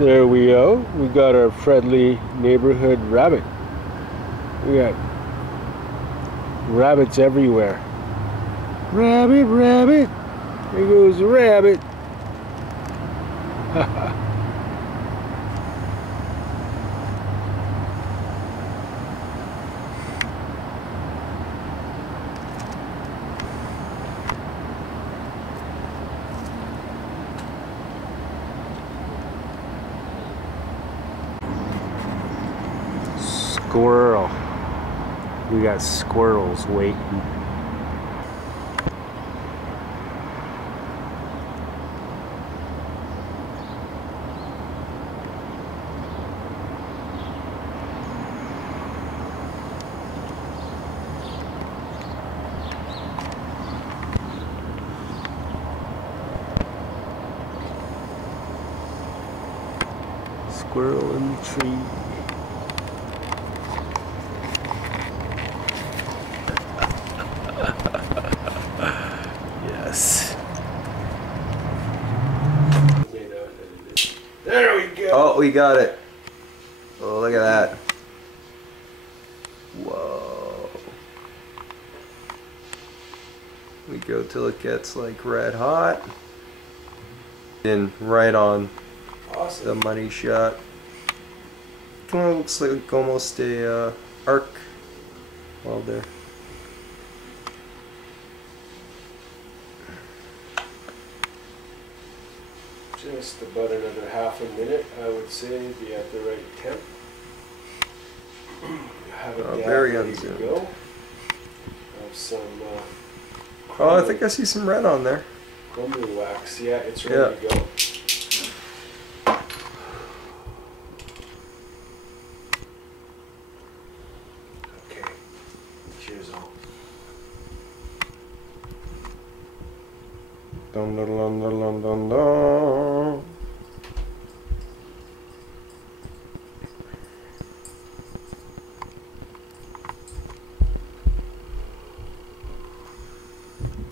There we go. We got our friendly neighborhood rabbit. We got rabbits everywhere. Rabbit, rabbit. There goes the rabbit. Squirrel. We got squirrels waiting. Squirrel in the tree. Yes. There we go. Oh, we got it. Oh, look at that. Whoa. We go till it gets like red hot. And right on. Awesome. The money shot. Well, it looks like almost a arc welder. Just about another half a minute, I would say, be at the right temp. Have it very ready to unzoomed. go. Have some. Oh, I think I see some red on there. Crumble wax. Yeah, it's ready to go. Okay. Cheers, all. Dun dun dun dun dun dun dun.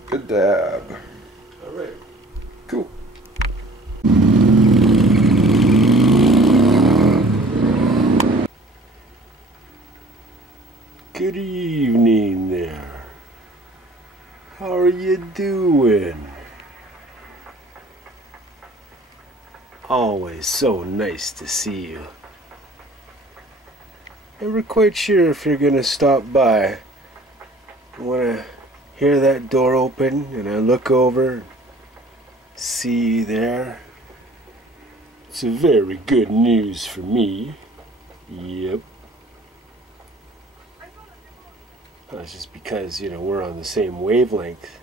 Good dab. All right. Cool. Good evening there. How are you doing? Always so nice to see you. Never quite sure if you're gonna stop by. When I hear that door open and I look over, see you there. It's a very good news for me. Yep. That's just because, you know, we're on the same wavelength.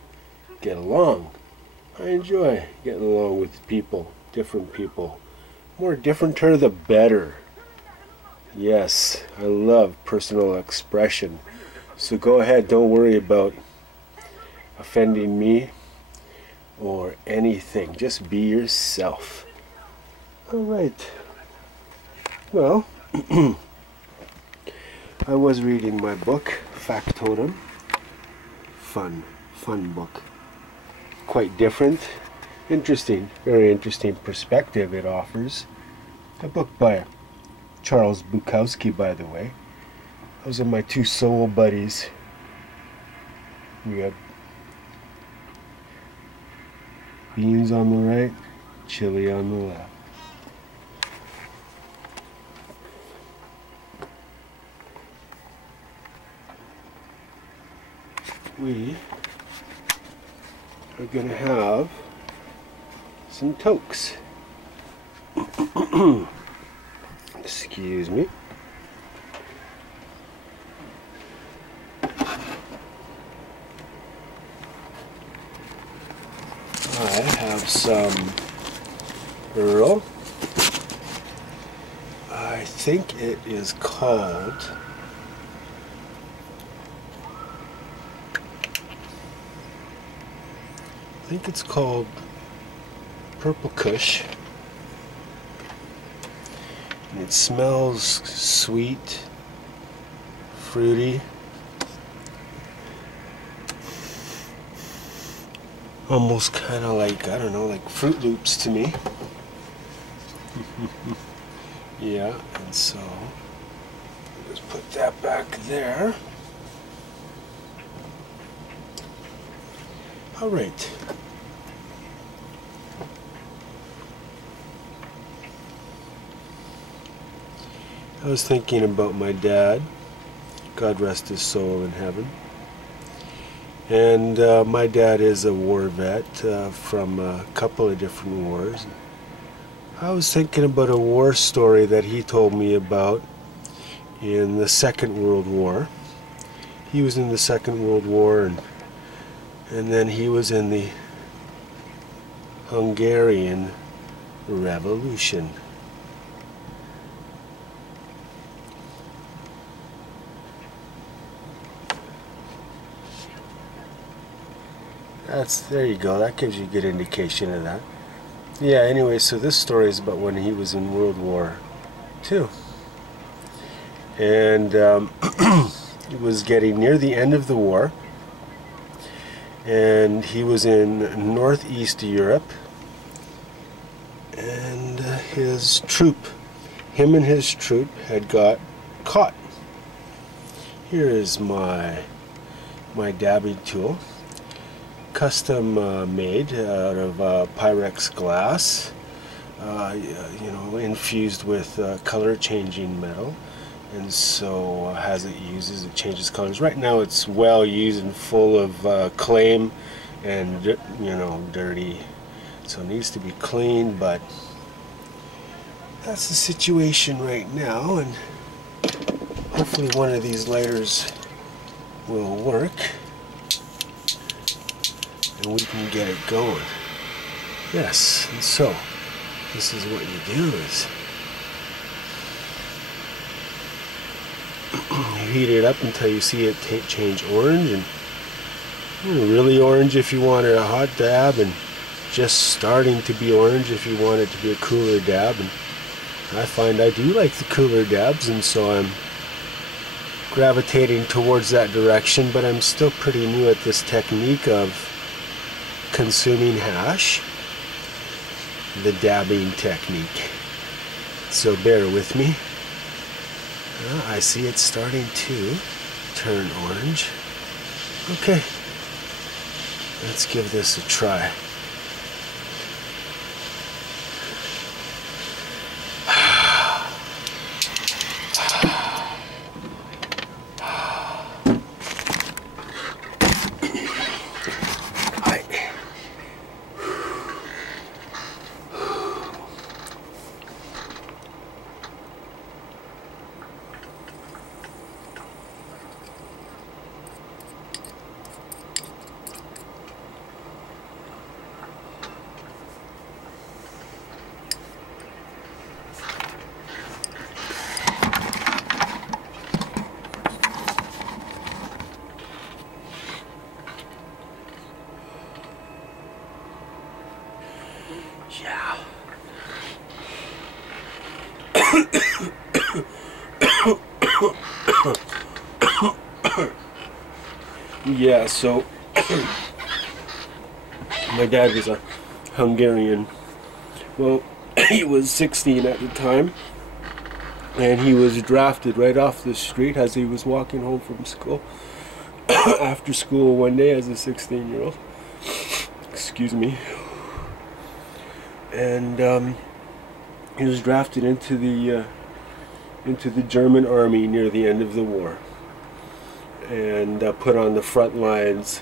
Get along. I enjoy getting along with people, different people. More differenter the better. Yes, I love personal expression. So go ahead, don't worry about offending me or anything. Just be yourself. Alright. Well, I was reading my book, Factotum. Fun book. Quite different. Interesting, very interesting perspective it offers. A book by Charles Bukowski, by the way. Those are my two soul buddies. We got beans on the right, chili on the left. We are going to have some tokes. Excuse me. I have some Earl. I think it is called Purple Kush. And it smells sweet, fruity, almost kind of like, I don't know, like Fruit Loops to me. Yeah, and so let's put that back there. All right. I was thinking about my dad, God rest his soul in heaven. And my dad is a war vet from a couple of different wars. I was thinking about a war story that he told me about in the Second World War. He was in the Second World War, and then he was in the Hungarian Revolution. There you go, that gives you a good indication of that. Yeah, anyway, so this story is about when he was in World War II. And it was getting near the end of the war. And he was in Northeast Europe. And him and his troop had got caught. Here is my dabbing tool. Custom made out of Pyrex glass, you know, infused with color changing metal, and so as it changes colors. Right now it's well used and full of clay and, you know, dirty, so it needs to be cleaned, but that's the situation right now, and hopefully one of these lighters will work and we can get it going. Yes, and so this is what you do is you heat it up until you see it change orange, and really orange if you want it a hot dab, and just starting to be orange if you want it to be a cooler dab. And I find I do like the cooler dabs, and so I'm gravitating towards that direction, but I'm still pretty new at this technique of consuming hash, the dabbing technique. So bear with me. I see it's starting to turn orange. Okay, let's give this a try. Yeah. Yeah, so my dad was a Hungarian. Well, he was 16 at the time, and he was drafted right off the street as he was walking home from school after school one day as a 16-year-old. Excuse me. And he was drafted into the German army near the end of the war, and put on the front lines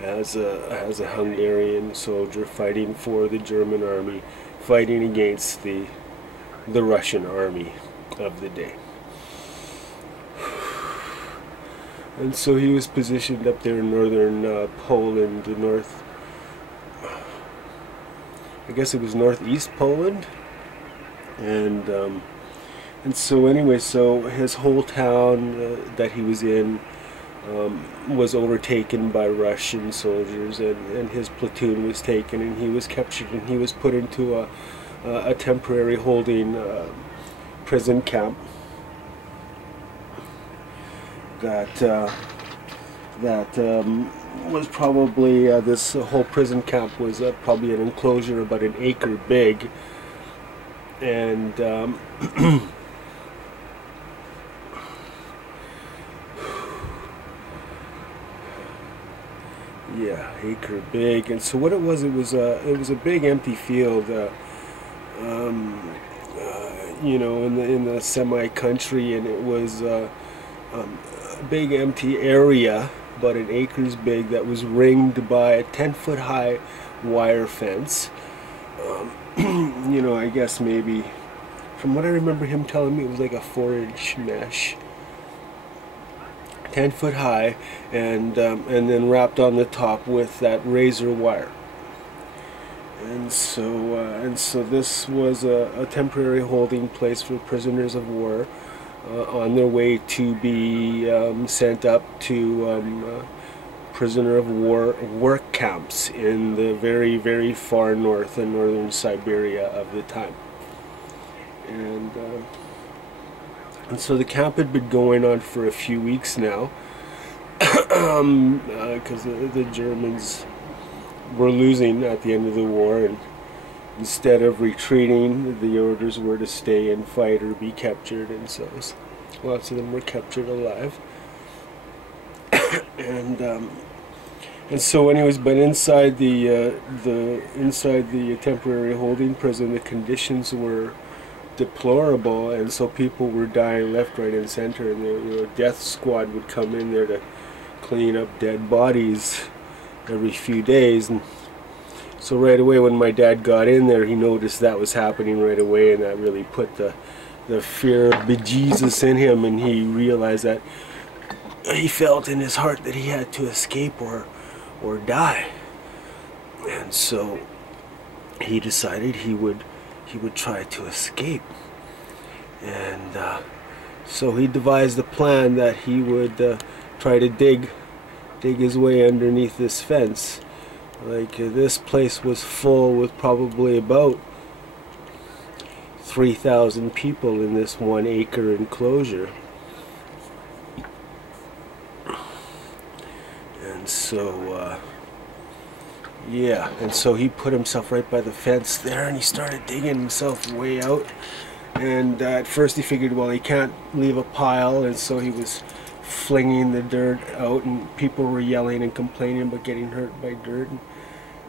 as a Hungarian soldier fighting for the German army, fighting against the Russian army of the day. And so he was positioned up there in northern Poland, I guess it was northeast Poland, and so anyway, so his whole town that he was in was overtaken by Russian soldiers, and his platoon was taken, and he was captured, and he was put into a temporary holding prison camp that was probably, this whole prison camp was probably an enclosure about an acre big, And yeah, acre big. And so what it was a big empty field, you know, in the semi-country, and it was a big empty area, about an acre's big, that was ringed by a 10-foot high wire fence. You know, I guess maybe, from what I remember him telling me, it was like a 4-inch mesh, 10 foot high, and then wrapped on the top with that razor wire. And so this was a temporary holding place for prisoners of war on their way to be sent up to prisoner of war work camps in the very, very far north and northern Siberia of the time. And so the camp had been going on for a few weeks now, because the Germans were losing at the end of the war, and instead of retreating, the orders were to stay and fight or be captured, and so lots of them were captured alive. And so anyways, but inside the temporary holding prison, the conditions were deplorable, and so people were dying left, right, and center, and the death squad would come in there to clean up dead bodies every few days. And so right away, when my dad got in there, he noticed that was happening right away, and that really put the fear of bejesus in him, and he realized that he felt in his heart that he had to escape or die. And so he decided he would try to escape. And so he devised a plan that he would try to dig his way underneath this fence. Like, this place was full with probably about 3,000 people in this 1 acre enclosure. And so yeah, and so he put himself right by the fence there, and he started digging himself way out. And at first he figured, well, he can't leave a pile, and so he was flinging the dirt out, and people were yelling and complaining about getting hurt by dirt,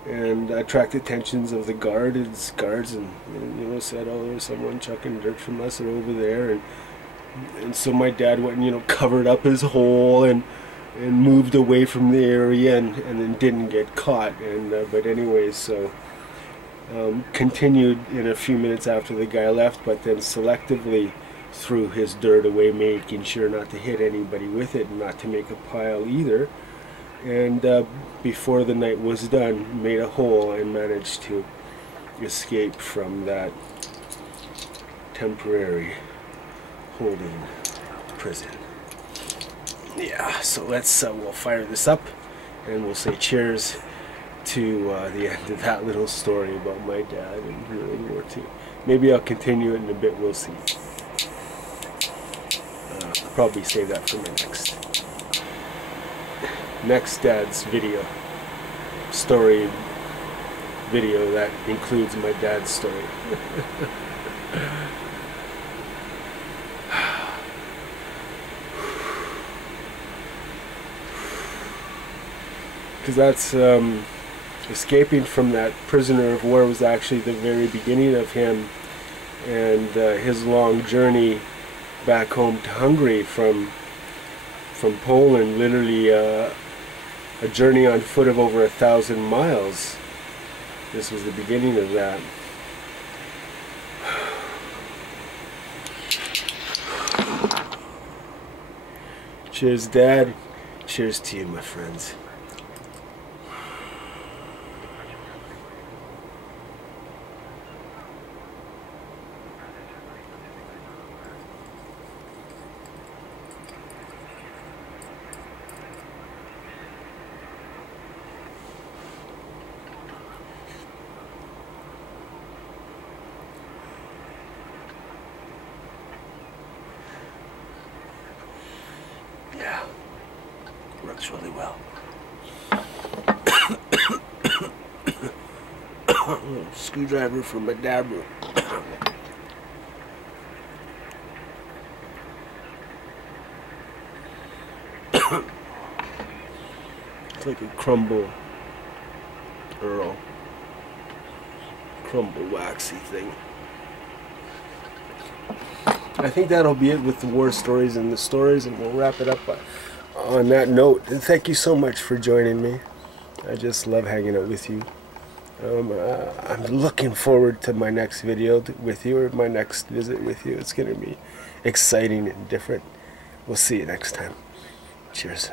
and attracted attentions of the guards, and you know, said, oh, there's someone chucking dirt from us over there, and so my dad went and, you know, covered up his hole and moved away from the area, and then didn't get caught. And but anyways, so continued in a few minutes after the guy left, but then selectively threw his dirt away, making sure not to hit anybody with it and not to make a pile either. And before the night was done, made a hole and managed to escape from that temporary holding prison. Yeah, so let's we'll fire this up, and we'll say cheers to the end of that little story about my dad and World War II. Maybe I'll continue it in a bit, we'll see. I'll probably save that for my next dad's video that includes my dad's story. Because that's escaping from that prisoner of war was actually the very beginning of him and his long journey back home to Hungary from Poland. Literally a journey on foot of over 1,000 miles. This was the beginning of that. Cheers, Dad. Cheers to you, my friends. Yeah, works really well. Screwdriver from my dad. It's like a crumble Earl. Crumble waxy thing. I think that'll be it with the war stories and the stories, and we'll wrap it up on that note. And thank you so much for joining me. I just love hanging out with you. I'm looking forward to my next video with you, or my next visit with you. It's going to be exciting and different. We'll see you next time. Cheers.